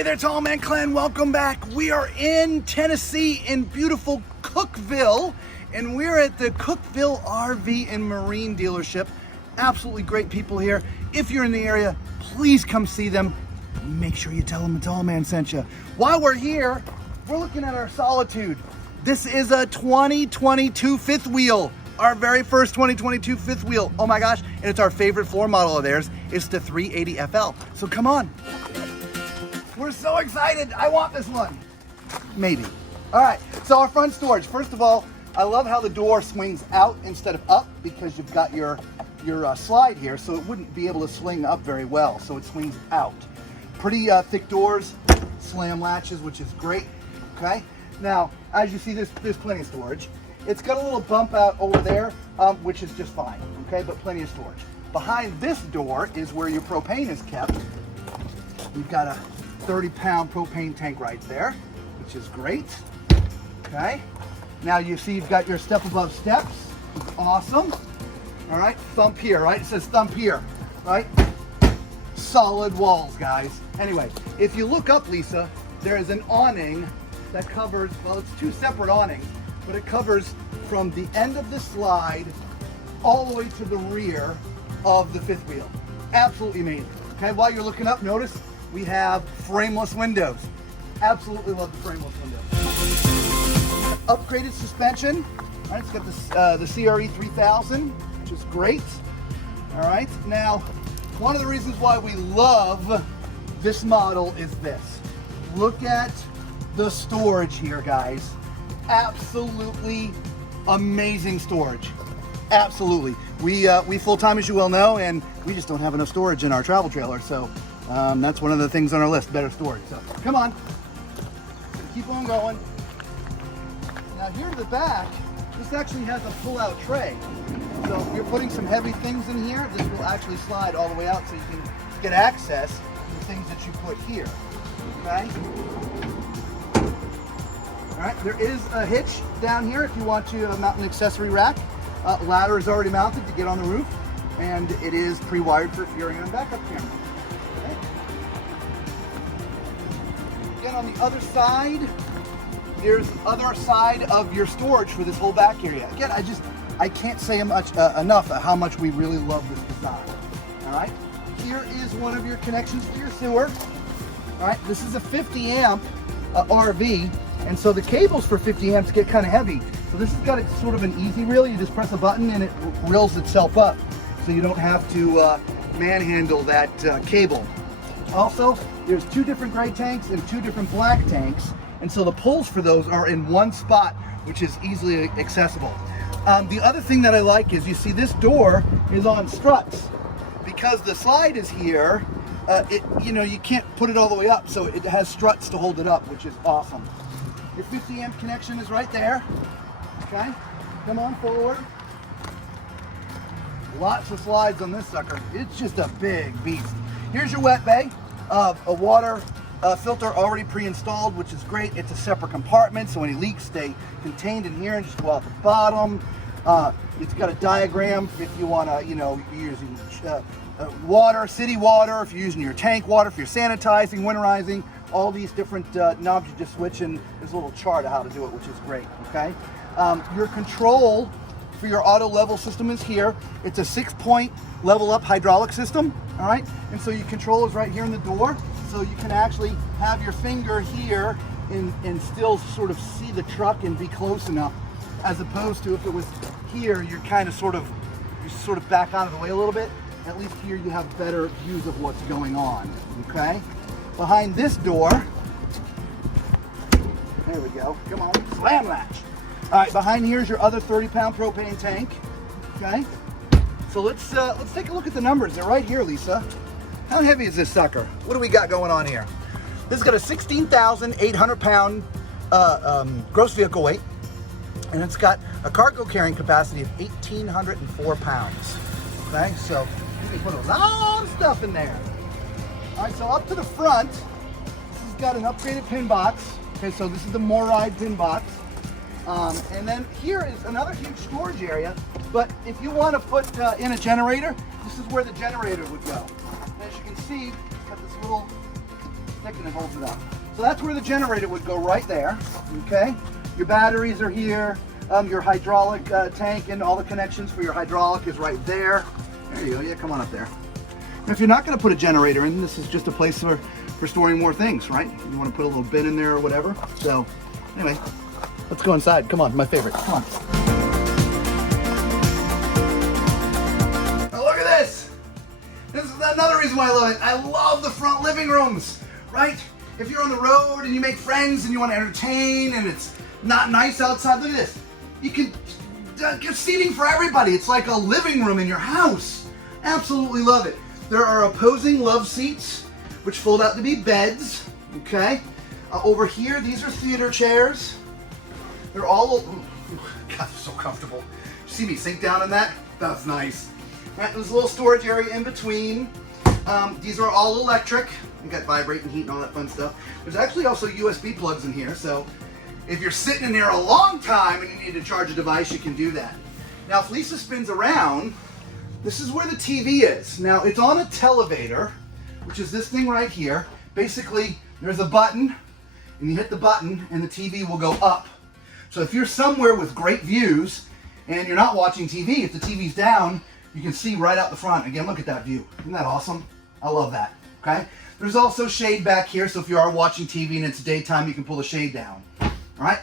Hey there, Tall Man Clan, welcome back. We are in Tennessee in beautiful Cookeville, and we're at the Cookville RV and Marine dealership. Absolutely great people here. If you're in the area, please come see them. Make sure you tell them the Tall Man sent you. While we're here, we're looking at our Solitude. This is a 2022 fifth wheel. Our very first 2022 fifth wheel. Oh my gosh, and it's our favorite floor model of theirs. It's the 380FL. So come on. We're so excited. I want this one. Maybe. All right, so our front storage. First of all, I love how the door swings out instead of up because you've got your slide here, so it wouldn't be able to swing up very well, so it swings out. Pretty thick doors, slam latches, which is great, okay? Now, as you see, there's plenty of storage. It's got a little bump out over there, which is just fine, okay, but plenty of storage. Behind this door is where your propane is kept. You've got a 30-pound propane tank right there, which is great, okay? Now you see you've got your step above steps, awesome. All right, thump here, right? It says thump here, right? Solid walls, guys. Anyway, if you look up, Lisa, there is an awning that covers, well, it's two separate awnings, but it covers from the end of the slide all the way to the rear of the fifth wheel. Absolutely amazing. Okay, while you're looking up, notice we have frameless windows. Absolutely love the frameless windows. Upgraded suspension. All right, it's got the CRE 3000, which is great. All right, now, one of the reasons why we love this model is this. Look at the storage here, guys. Absolutely amazing storage. Absolutely. We full-time, as you well know, and we just don't have enough storage in our travel trailer, so that's one of the things on our list, better storage. So come on, keep on going. Now here in the back, this actually has a pull-out tray. So if you're putting some heavy things in here, this will actually slide all the way out so you can get access to the things that you put here, okay? All right, there is a hitch down here if you want to mount an accessory rack. Ladder is already mounted to get on the roof, and it is pre-wired for steering and backup camera. Okay. Again, on the other side, there's the other side of your storage for this whole back area. Again, I can't say enough how much we really love this design. All right, here is one of your connections for your sewer. All right, this is a 50 amp RV, and so the cables for 50 amps get kind of heavy. So this has got a sort of an easy reel. You just press a button and it reels itself up, so you don't have to manhandle that cable. Also, there's two different gray tanks and two different black tanks, and so the poles for those are in one spot, which is easily accessible. The other thing that I like is you see this door is on struts. Because the slide is here, you can't put it all the way up, so it has struts to hold it up, which is awesome. Your 50 amp connection is right there. Okay, come on forward. Lots of slides on this sucker. It's just a big beast. Here's your wet bay. A water filter already pre-installed, which is great. It's a separate compartment, so any leaks stay contained in here and just go out the bottom. It's got a diagram if you want to, you're using water, city water, if you're using your tank water, if you're sanitizing, winterizing, all these different knobs you just switch, and there's a little chart of how to do it, which is great, okay? Your control for your auto level system is here. It's a 6-point level up hydraulic system, all right? And so your control is right here in the door, so you can actually have your finger here and still sort of see the truck and be close enough, as opposed to if it was here, you're sort of back out of the way a little bit. At least here you have better views of what's going on, okay? Behind this door, there we go, come on, slam latch. All right, behind here is your other 30-pound propane tank, okay? So let's take a look at the numbers. They're right here, Lisa. How heavy is this sucker? What do we got going on here? This has got a 16,800-pound gross vehicle weight, and it's got a cargo carrying capacity of 1,804 pounds, okay? So you can put a lot of stuff in there. All right, so up to the front, this has got an upgraded pin box. Okay, so this is the MORRIDE pin box. And then here is another huge storage area, but if you want to put in a generator, this is where the generator would go. And as you can see, it's got this little thick and it holds it up. So that's where the generator would go, right there, okay? Your batteries are here. Your hydraulic tank and all the connections for your hydraulic is right there. There you go, yeah, come on up there. And if you're not gonna put a generator in, this is just a place for storing more things, right? You wanna put a little bin in there or whatever. So, anyway, let's go inside. Come on, my favorite, come on. Now look at this. This is another reason why I love it. I love the front living rooms, right? If you're on the road and you make friends and you wanna entertain and it's not nice outside, look at this. You can get seating for everybody. It's like a living room in your house. Absolutely love it. There are opposing love seats, which fold out to be beds, okay? Over here, these are theater chairs. They're all, God, so comfortable. You see me sink down in that? That's nice. Right, there's a little storage area in between. These are all electric. You got vibrating heat and all that fun stuff. There's actually also USB plugs in here, so if you're sitting in there a long time and you need to charge a device, you can do that. Now, if Lisa spins around, this is where the TV is. Now, it's on a televator, which is this thing right here. Basically, there's a button, and you hit the button, and the TV will go up. So if you're somewhere with great views, and you're not watching TV, if the TV's down, you can see right out the front. Again, look at that view. Isn't that awesome? I love that, okay? There's also shade back here, so if you are watching TV and it's daytime, you can pull the shade down. All right,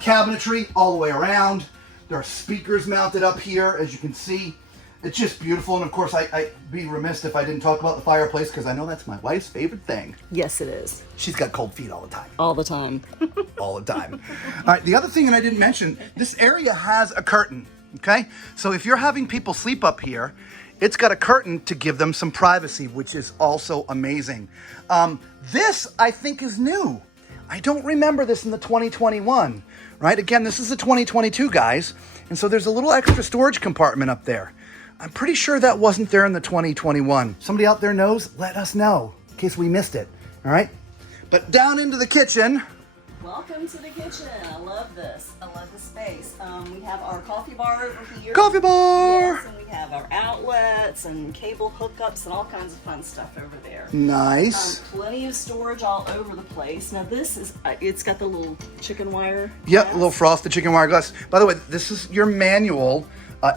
cabinetry all the way around. There are speakers mounted up here, as you can see. It's just beautiful, and of course, I'd be remiss if I didn't talk about the fireplace, because I know that's my wife's favorite thing. Yes, it is. She's got cold feet all the time. All the time. All the time. All right, the other thing that I didn't mention, this area has a curtain, okay? So if you're having people sleep up here, it's got a curtain to give them some privacy, which is also amazing. This, I think, is new. I don't remember this in the 2021, right? Again, this is the 2022, guys. And so there's a little extra storage compartment up there. I'm pretty sure that wasn't there in the 2021. Somebody out there knows? Let us know in case we missed it, all right? But down into the kitchen. Welcome to the kitchen. I love this. I love the space. We have our coffee bar over here. Coffee bar! Yes, and we have our outlets and cable hookups and all kinds of fun stuff over there. Nice. Plenty of storage all over the place. Now this is, it's got the little chicken wire. Yep, glass. a little frosted chicken wire glass. By the way, this is your manual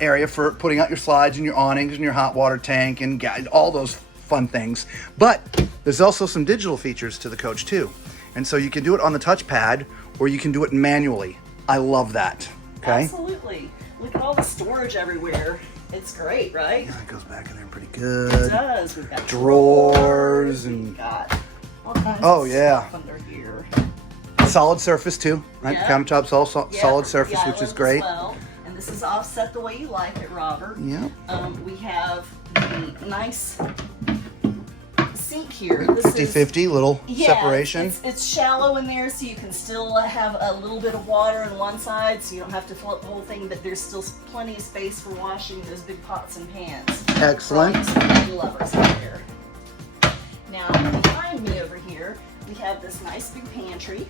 area for putting out your slides and your awnings and your hot water tank and all those fun things. But there's also some digital features to the coach too. And so you can do it on the touchpad or you can do it manually. I love that, okay? Absolutely. Look at all the storage everywhere. It's great, right? Yeah, it goes back in there pretty good. It does. We've got drawers and we've got all kinds of stuff under here. Solid surface too, right? Yeah. The countertop's all solid surface, which is great. Well. And this is offset the way you like it, Robert. Yeah. We have the nice sink here. This 50-50 little separation. It's shallow in there, so you can still have a little bit of water on one side, so you don't have to fill up the whole thing, but there's still plenty of space for washing those big pots and pans. Excellent. Lovers out there. Now, behind me over here, we have this nice big pantry.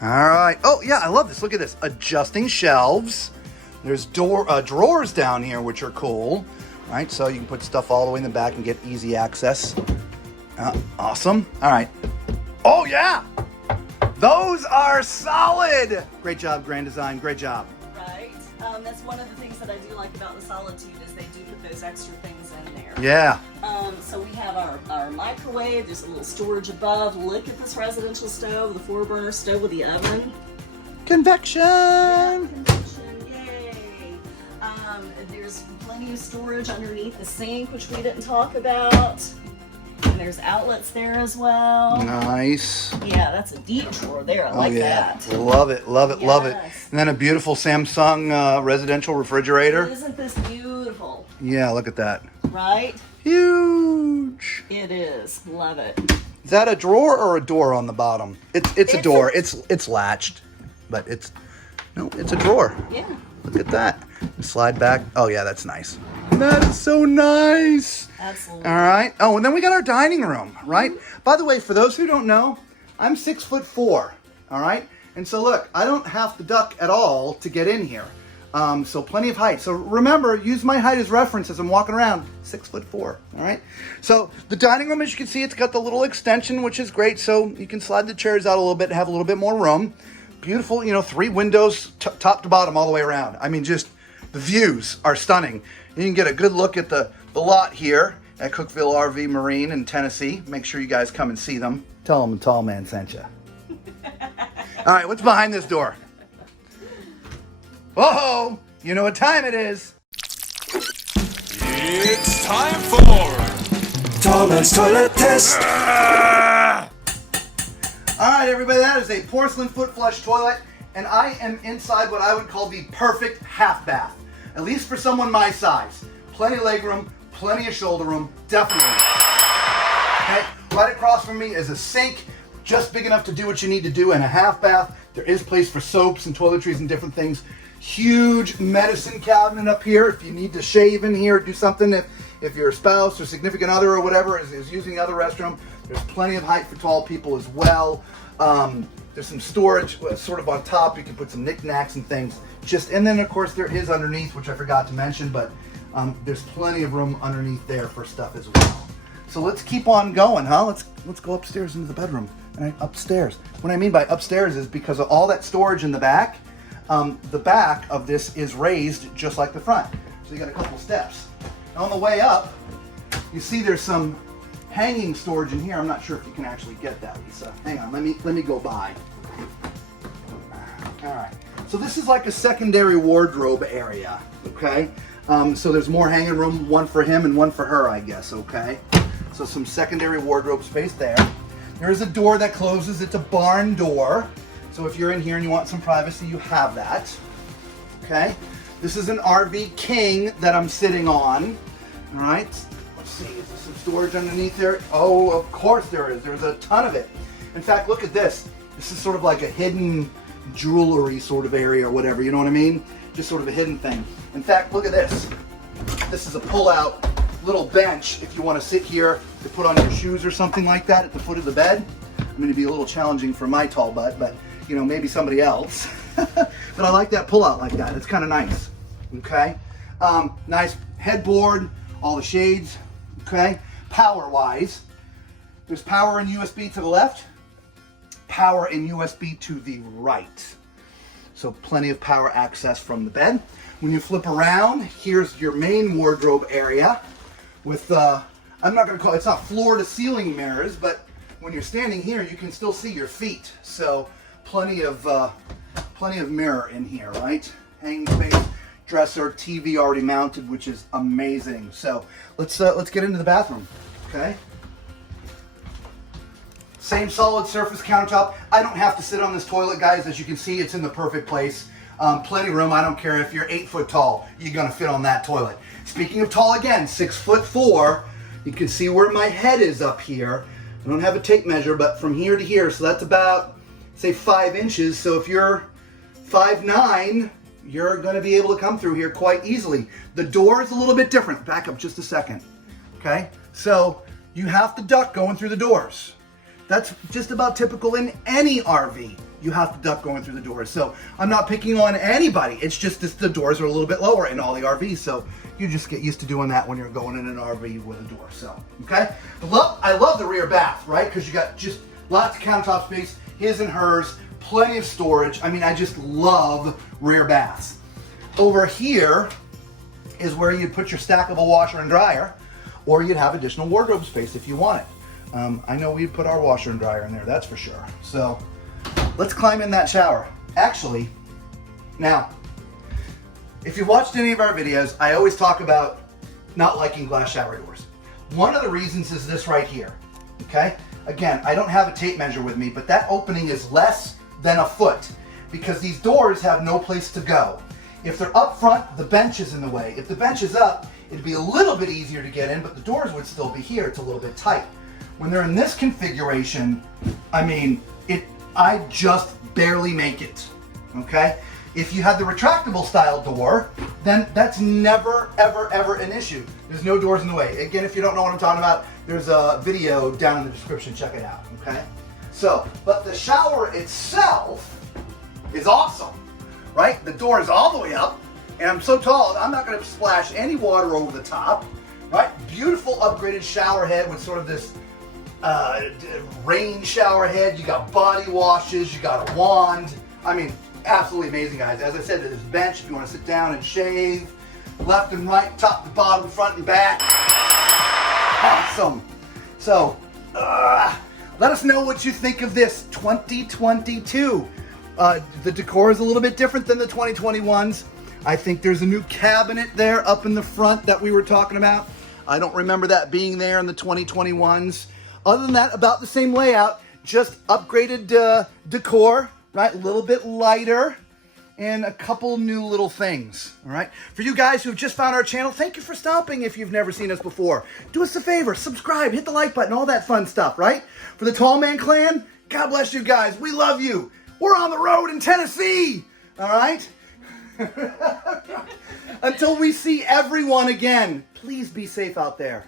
All right. Oh, yeah, I love this. Look at this. Adjusting shelves. There's drawers down here, which are cool, right? So you can put stuff all the way in the back and get easy access. Awesome. All right. Oh, yeah. Those are solid. Great job, Grand Design. Great job. Right. That's one of the things that I do like about the Solitude is they do put those extra things in there. Yeah. So we have our microwave. There's a little storage above. Look at this residential stove, the 4-burner stove with the oven. Convection. Yeah, convection. Yay. There's plenty of storage underneath the sink, which we didn't talk about. And there's outlets there as well. Nice. Yeah, that's a deep drawer there. I like that. Love it, love it, love it. Yes. And then a beautiful Samsung residential refrigerator. Isn't this beautiful? Yeah, look at that. Right? Huge. It is. Love it. Is that a drawer or a door on the bottom? It's a door. It's latched, but it's a drawer. Yeah. Look at that. Slide back. Oh yeah, that's nice. That is so nice. Absolutely. All right. Oh, and then we got our dining room, right? By the way, for those who don't know, I'm 6'4", all right? And so look, I don't have to duck at all to get in here. So plenty of height. So remember, use my height as reference as I'm walking around, 6'4", all right? So the dining room, as you can see, it's got the little extension, which is great. So you can slide the chairs out a little bit and have a little bit more room. Beautiful, 3 windows, top to bottom, all the way around. I mean, just the views are stunning. You can get a good look at the lot here at Cookeville RV Marine in Tennessee. Make sure you guys come and see them. Tell them the tall man sent you. All right, what's behind this door? Whoa, you know what time it is. It's time for Tall Man's Toilet Test. All right, everybody, that is a porcelain foot flush toilet, and I am inside what I would call the perfect half bath, at least for someone my size. Plenty of leg room, plenty of shoulder room, definitely. Okay, right across from me is a sink, just big enough to do what you need to do in a half bath. There is place for soaps and toiletries and different things. Huge medicine cabinet up here if you need to shave in here, do something if your spouse or significant other or whatever is using the other restroom. There's plenty of height for tall people as well. There's some storage sort of on top. You can put some knickknacks and things. And then of course there is underneath, which I forgot to mention, but there's plenty of room underneath there for stuff as well. So let's keep on going, huh? Let's go upstairs into the bedroom. All right, upstairs. What I mean by upstairs is because of all that storage in the back. The back of this is raised just like the front. So you got a couple steps. On the way up, you see there's some hanging storage in here. I'm not sure if you can actually get that, Lisa. Hang on, let me go by. All right. So this is like a secondary wardrobe area, okay? So there's more hanging room, one for him and one for her, I guess, okay? So some secondary wardrobe space there. There is a door that closes. It's a barn door. So if you're in here and you want some privacy, you have that, okay? This is an RV King that I'm sitting on, all right? Let's see, is there some storage underneath there? Oh, of course there is. There's a ton of it. In fact, look at this. This is sort of like a hidden jewelry sort of area or whatever, you know what I mean? Just sort of a hidden thing. In fact, look at this. This is a pull-out little bench if you want to sit here to put on your shoes or something like that at the foot of the bed. I'm going to be a little challenging for my tall butt, but maybe somebody else. But I like that pull-out like that. It's kind of nice, okay? Nice headboard, all the shades, okay? Power-wise, there's power and USB to the left, power and USB to the right. So plenty of power access from the bed. When you flip around, here's your main wardrobe area with, I'm not gonna call it, it's not floor to ceiling mirrors, but when you're standing here, you can still see your feet. So plenty of mirror in here, right? Hanging space, dresser, TV already mounted, which is amazing. So let's get into the bathroom, okay? Same solid surface countertop. I don't have to sit on this toilet, guys. As you can see, it's in the perfect place. Plenty of room. I don't care if you're 8 foot tall, you're gonna fit on that toilet. Speaking of tall again, 6'4". You can see where my head is up here. I don't have a tape measure, but from here to here, so that's about, say, 5 inches. So if you're 5'9", you're gonna be able to come through here quite easily. The door is a little bit different. Back up just a second, okay? So you have to duck going through the doors. That's just about typical in any RV. You have to duck going through the doors. So I'm not picking on anybody. It's just the doors are a little bit lower in all the RVs. So you just get used to doing that when you're going in an RV with a door. So, okay. I love the rear bath, right? Because you got just lots of countertop space, his and hers, plenty of storage. I mean, I just love rear baths. Over here is where you'd put your stackable washer and dryer, or you'd have additional wardrobe space if you want it. I know we'd put our washer and dryer in there, that's for sure. So let's climb in that shower. Actually, now, if you've watched any of our videos, I always talk about not liking glass shower doors. One of the reasons is this right here, okay? Again, I don't have a tape measure with me, but that opening is less than a foot because these doors have no place to go. If they're up front, the bench is in the way. If the bench is up, it'd be a little bit easier to get in, but the doors would still be here. It's a little bit tight. When they're in this configuration, I mean, I just barely make it, okay? If you have the retractable style door, then that's never, ever, ever an issue. There's no doors in the way. Again, if you don't know what I'm talking about, there's a video down in the description, check it out, okay? So, but the shower itself is awesome, right? The door is all the way up. And I'm so tall, I'm not going to splash any water over the top. Right? Beautiful upgraded shower head with sort of this rain shower head. You got body washes, you got a wand. I mean, absolutely amazing, guys. As I said, there's a bench if you want to sit down and shave. Left and right, top to bottom, front and back. Awesome. So, let us know what you think of this 2022. The decor is a little bit different than the 2021s. I think there's a new cabinet there up in the front that we were talking about. I don't remember that being there in the 2021s. Other than that, about the same layout, just upgraded decor, right? A little bit lighter and a couple new little things, all right? For you guys who have just found our channel, thank you for stopping if you've never seen us before. Do us a favor, subscribe, hit the like button, all that fun stuff, right? For the Tall Man Clan, God bless you guys. We love you. We're on the road in Tennessee, all right? Until we see everyone again, please be safe out there.